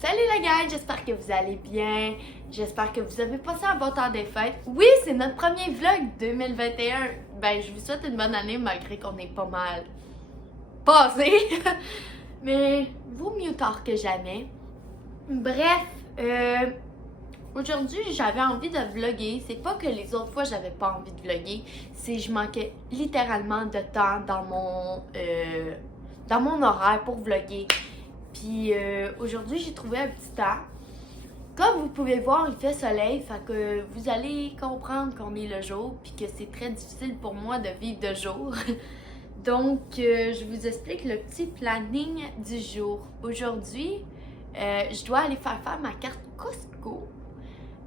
Salut la gang, j'espère que vous allez bien. J'espère que vous avez passé un bon temps des fêtes. Oui, c'est notre premier vlog 2021. Ben, je vous souhaite une bonne année malgré qu'on est pas mal passé. Mais vaut mieux tard que jamais. Bref, aujourd'hui j'avais envie de vlogger. C'est pas que les autres fois j'avais pas envie de vlogger, c'est que je manquais littéralement de temps dans mon horaire pour vlogger. Puis aujourd'hui, j'ai trouvé un petit temps. Comme vous pouvez voir, il fait soleil, fait que vous allez comprendre qu'on est le jour, puis que c'est très difficile pour moi de vivre de jour. Donc, je vous explique le petit planning du jour. Aujourd'hui, je dois aller faire ma carte Costco.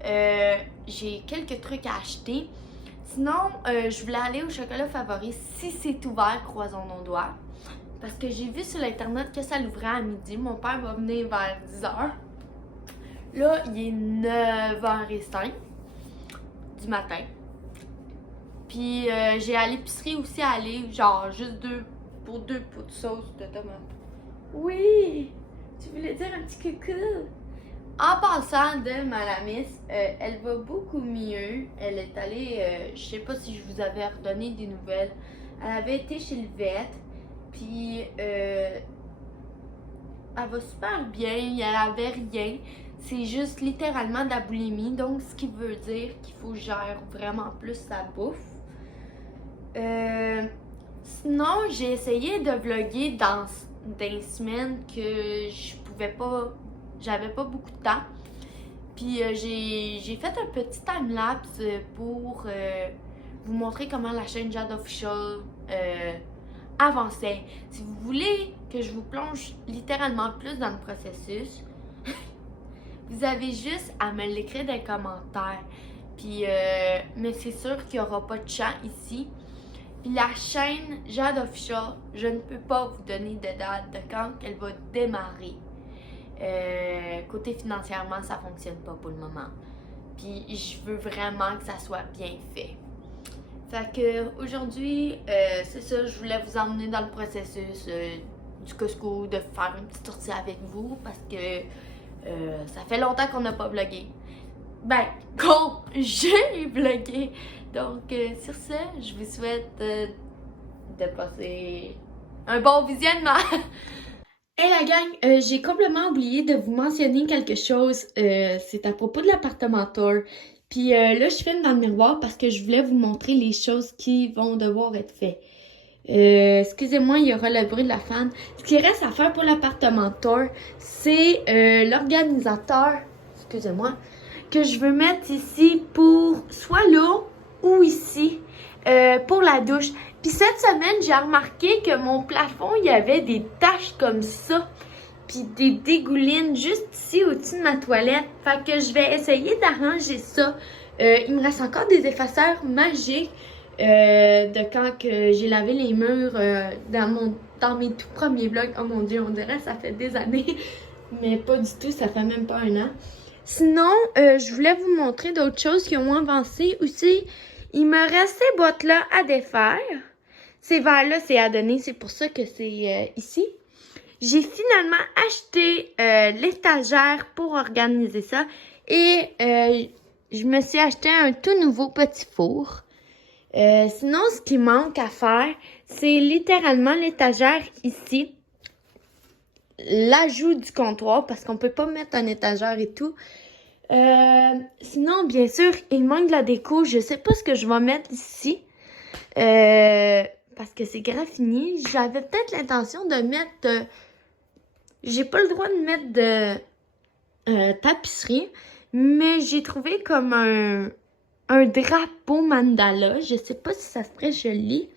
J'ai quelques trucs à acheter. Sinon, je voulais aller au chocolat favori si c'est ouvert, croisons nos doigts. Parce que j'ai vu sur l'internet que ça l'ouvrait à midi. Mon père va venir vers 10h. Là, il est 9h05 du matin. Puis j'ai à l'épicerie aussi à aller, genre juste pour deux pots de sauce de tomate. Oui! Tu voulais dire un petit coucou? En passant de Malamis, elle va beaucoup mieux. Elle est allée, je sais pas si je vous avais redonné des nouvelles. Elle avait été chez le vet. Puis, elle va super bien, il n'y avait rien. C'est juste littéralement de la boulimie, donc ce qui veut dire qu'il faut que je gère vraiment plus sa bouffe. Sinon, j'ai essayé de vlogger dans des semaines que je pouvais pas, j'avais pas beaucoup de temps. Puis, j'ai fait un petit time-lapse pour vous montrer comment la chaîne Jade Official avançait. Si vous voulez que je vous plonge littéralement plus dans le processus, vous avez juste à me l'écrire dans les commentaires. Puis, mais c'est sûr qu'il n'y aura pas de chat ici. Puis la chaîne Jade Official, je ne peux pas vous donner de date de quand elle va démarrer. Côté financièrement, ça ne fonctionne pas pour le moment. Puis je veux vraiment que ça soit bien fait. Fait que aujourd'hui, c'est ça, je voulais vous emmener dans le processus du Costco, de faire une petite sortie avec vous parce que ça fait longtemps qu'on n'a pas vlogué. Ben, j'ai vlogué. Donc, sur ce, je vous souhaite de passer un bon visionnement. Hey la gang, j'ai complètement oublié de vous mentionner quelque chose. C'est à propos de l'appartement tour. Puis là, je filme dans le miroir parce que je voulais vous montrer les choses qui vont devoir être faites. Excusez-moi, il y aura le bruit de la fan. Ce qui reste à faire pour l'appartement tour, c'est l'organisateur, excusez-moi, que je veux mettre ici pour soit là ou ici pour la douche. Puis cette semaine, j'ai remarqué que mon plafond, il y avait des taches comme ça. Puis des dégoulines juste ici au-dessus de ma toilette. Fait que je vais essayer d'arranger ça. Il me reste encore des effaceurs magiques de quand que j'ai lavé les murs dans mes tout premiers vlogs. Oh mon dieu, on dirait que ça fait des années. Mais pas du tout, ça fait même pas un an. Sinon, je voulais vous montrer d'autres choses qui ont avancé aussi. Il me reste ces boîtes-là à défaire. Ces verres-là, c'est à donner. C'est pour ça que c'est ici. J'ai finalement acheté l'étagère pour organiser ça. Et je me suis acheté un tout nouveau petit four. Sinon, ce qui manque à faire, c'est littéralement l'étagère ici. L'ajout du comptoir, parce qu'on peut pas mettre un étagère et tout. Sinon, bien sûr, il manque de la déco. Je sais pas ce que je vais mettre ici. Parce que c'est graffiné. J'avais peut-être l'intention de mettre... j'ai pas le droit de mettre de tapisserie. Mais j'ai trouvé comme un drapeau mandala. Je sais pas si ça se ferait joli.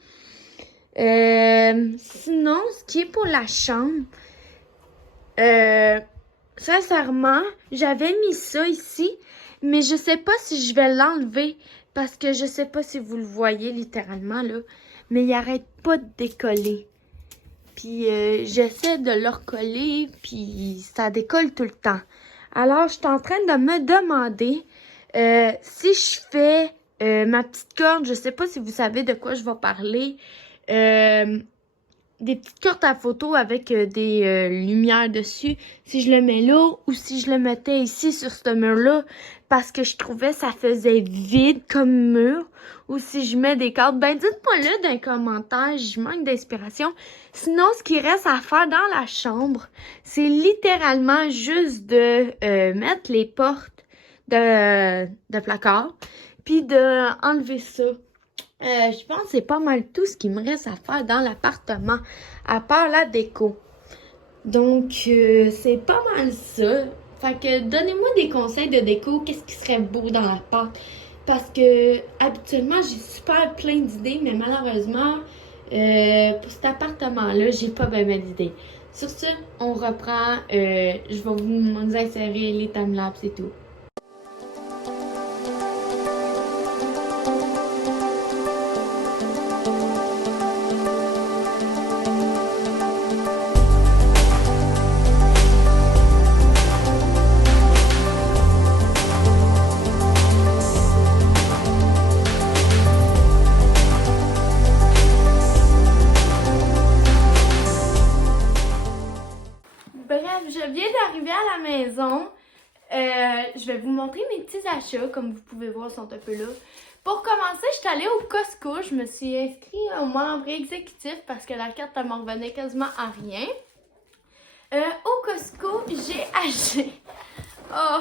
Sinon, ce qui est pour la chambre... sincèrement, j'avais mis ça ici, mais je sais pas si je vais l'enlever parce que je sais pas si vous le voyez littéralement là, mais il arrête pas de décoller. Puis j'essaie de le recoller, puis ça décolle tout le temps. Alors, je suis en train de me demander si je fais ma petite corde, je sais pas si vous savez de quoi je vais parler. des petites cartes à photo avec des lumières dessus. Si je le mets là ou si je le mettais ici sur ce mur-là parce que je trouvais ça faisait vide comme mur. Ou si je mets des cartes, ben dites-moi-le dans les commentaires, je manque d'inspiration. Sinon, ce qui reste à faire dans la chambre, c'est littéralement juste de mettre les portes de placard, puis de enlever ça. Je pense que c'est pas mal tout ce qui me reste à faire dans l'appartement, à part la déco. Donc, c'est pas mal ça. Fait que donnez-moi des conseils de déco, qu'est-ce qui serait beau dans l'appart. Parce que habituellement, j'ai super plein d'idées, mais malheureusement, pour cet appartement-là, j'ai pas bien d'idées. Sur ce, on reprend. Je vais vous insérer les timelapses et tout. Bref, je viens d'arriver à la maison. Je vais vous montrer mes petits achats, comme vous pouvez voir, ils sont un peu là. Pour commencer, je suis allée au Costco. Je me suis inscrite au membre exécutif parce que la carte, elle m'en revenait quasiment à rien. Au Costco, j'ai acheté... Oh!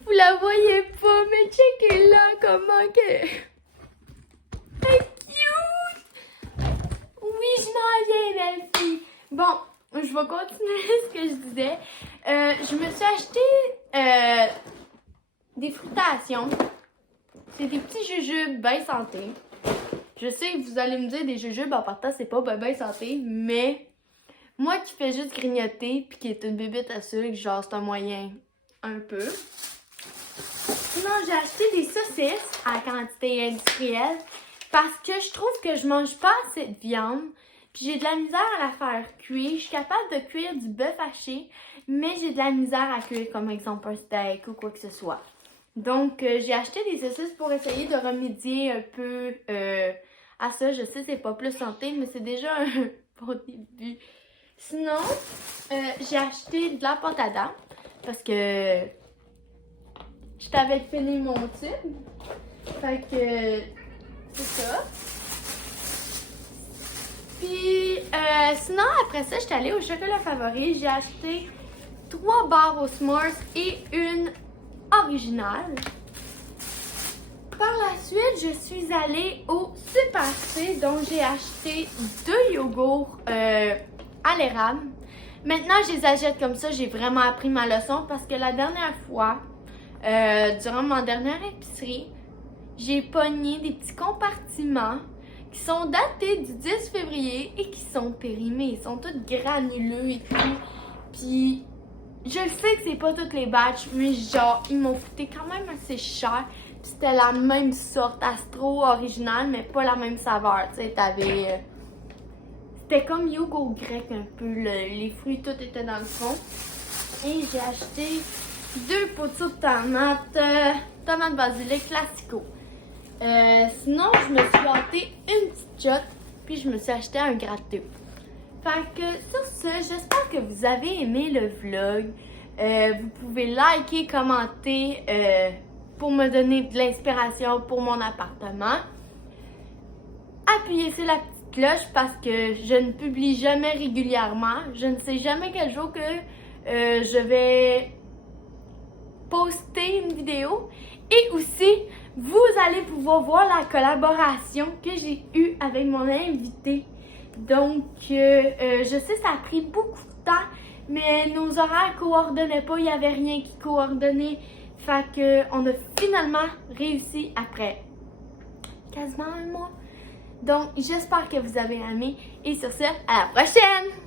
Vous la voyez pas, mais checkez là comment que... Elle est cute! Oui, je m'en viens, la fille. Bon, je vais continuer ce que je disais. Je me suis acheté des fruitations. C'est des petits jujubes bien santé. Je sais que vous allez me dire des jujubes en partant, c'est pas bien santé, mais moi qui fais juste grignoter puis qui est une bébête à sucre, genre c'est un moyen un peu. Sinon, j'ai acheté des saucisses à quantité industrielle parce que je trouve que je mange pas assez de viande. Puis j'ai de la misère à la faire cuire. Je suis capable de cuire du bœuf haché, mais j'ai de la misère à cuire comme exemple un steak ou quoi que ce soit. Donc j'ai acheté des saucisses pour essayer de remédier un peu à ça. Je sais c'est pas plus santé, mais c'est déjà un bon début. Sinon, j'ai acheté de la pâte à dents parce que je t'avais fini mon tube. Fait que c'est ça. Puis, sinon, après ça, j'étais allée au chocolat favori. J'ai acheté 3 barres au S'mores et une originale. Par la suite, je suis allée au Super C, donc j'ai acheté 2 yogourts à l'érable. Maintenant, je les achète comme ça. J'ai vraiment appris ma leçon parce que la dernière fois, durant ma dernière épicerie, j'ai pogné des petits compartiments qui sont datés du 10 février et qui sont périmés. Ils sont tous granuleux et tout. Puis, je le sais que c'est pas toutes les batchs, mais genre, ils m'ont coûté quand même assez cher. Puis c'était la même sorte, Astro original, mais pas la même saveur. Tu sais, t'avais... c'était comme yogourt grec un peu. Les fruits, tout était dans le fond. Et j'ai acheté 2 poteaux de tomates, tomates basilic classico. Sinon, je me suis gâté une petite shot, puis je me suis acheté un gratteux. Fait que sur ce, j'espère que vous avez aimé le vlog. Vous pouvez liker, commenter pour me donner de l'inspiration pour mon appartement. Appuyez sur la petite cloche parce que je ne publie jamais régulièrement. Je ne sais jamais quel jour que je vais poster une vidéo. Et aussi, vous allez pouvoir voir la collaboration que j'ai eue avec mon invité. Donc, je sais ça a pris beaucoup de temps, mais nos horaires ne coordonnaient pas, il n'y avait rien qui coordonnait. Fait qu'on a finalement réussi après quasiment un mois. Donc, j'espère que vous avez aimé et sur ce, à la prochaine!